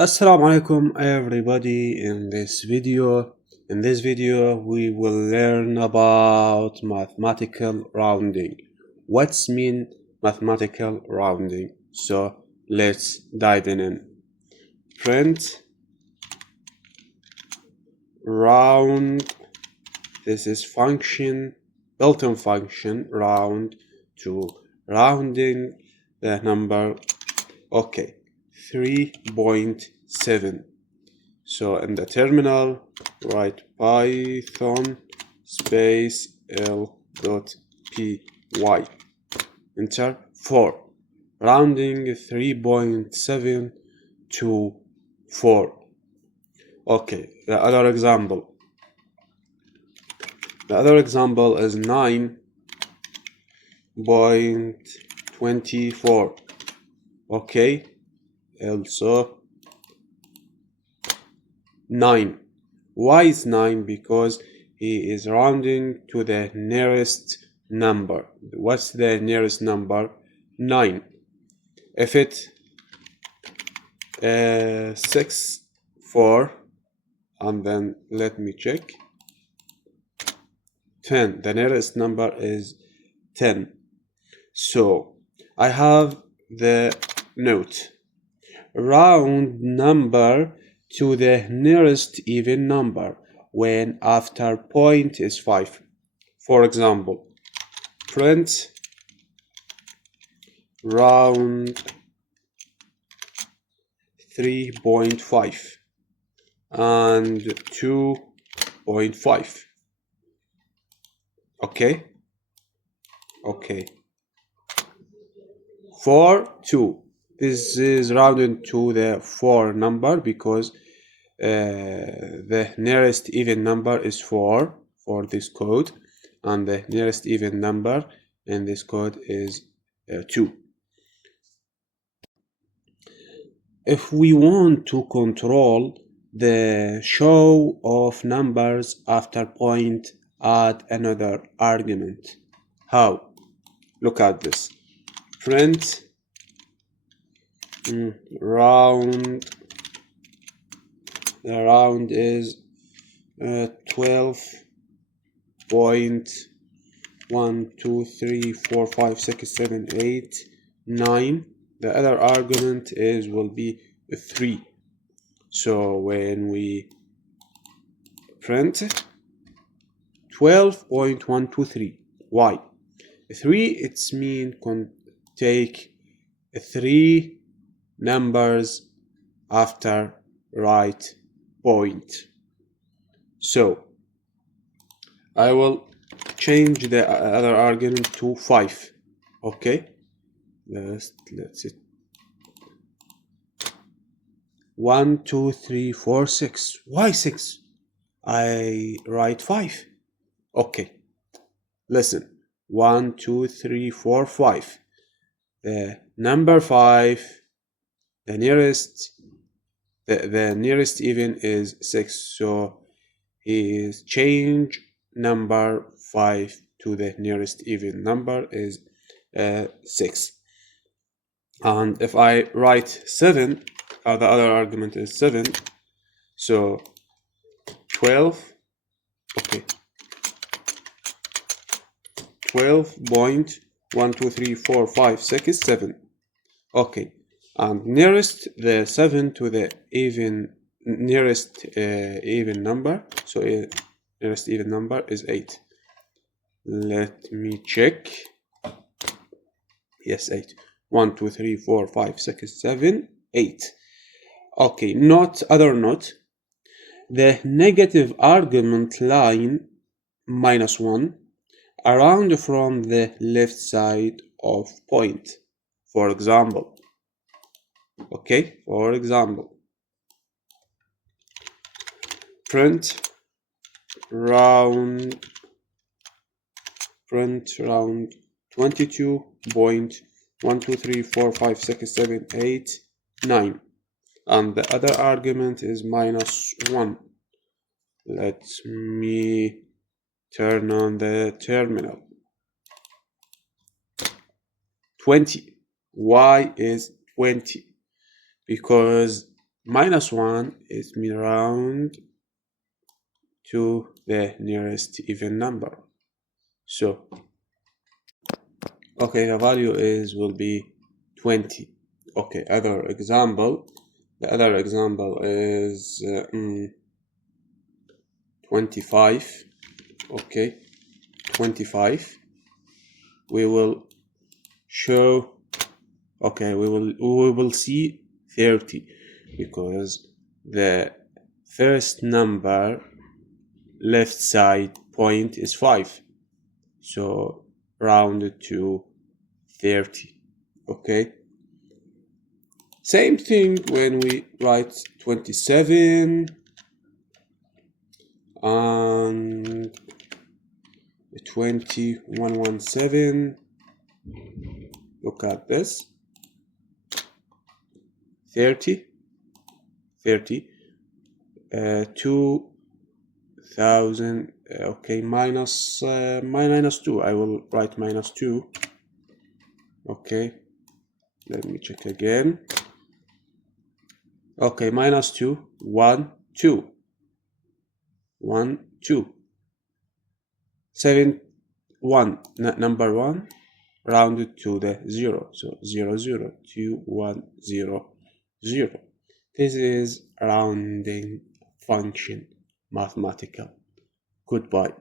Assalamu alaikum everybody. In this video we will learn about mathematical rounding. What's mean mathematical rounding? So let's dive in. Print round. This is function, built-in function round to rounding the number. Okay, 3.7. So in the terminal write python space l.py, enter 4, rounding 3.7 to 4. Okay, the other example is 9.24. okay, also 9. Why is 9? Because he is rounding to the nearest number. What's the nearest number? 9. If it 6 4, and then let me check, 10. The nearest number is 10. So I have the note: round number to the nearest even number when after point is 5. For example, print round 3.5 and 2.5. okay 4 2. This is rounded to the 4 number because the nearest even number is 4 for this code, and the nearest even number in this code is 2. If we want to control the show of numbers after point, add another argument. How? Look at this. Print round. The round is 12.123456789. The other argument will be 3. So when we print 12.123, why 3? It's mean take 3 numbers after right point. So I will change the other argument to 5. okay, let's see, 1 2 3 4 6. Why 6? I write 5. okay, listen, 1 2 3 4 5. The number 5, the nearest even is 6, so he is change number 5 to the nearest even number is 6. And if I write 7, the other argument is 7, so 12. okay, 12.1234567. okay, and nearest the 7 to the nearest even number, so nearest even number is 8. Let me check. Yes, 8. 1 2 3 4 5 6 7 8. okay, other note: the negative argument line -1 around from the left side of point. For example, print round 22.123456789, and the other argument is -1. Let me turn on the terminal. 20. Why is 20? Because minus 1 is me round to the nearest even number. So okay, the value will be 20. Okay, other example. The other example is 25. Okay, 25. We will show. Okay, we will see 30 because the first number left side point is 5. So round it to 30. Okay. Same thing when we write 27 and 2117. Look at this. 30 2000. Okay, minus 2. I will write minus 2. Okay, let me check again. Okay, minus 2 1 2 1 2 7 1 number 1 rounded to the 0, so 0 0 2 1 0 0. This is rounding function mathematical. Goodbye.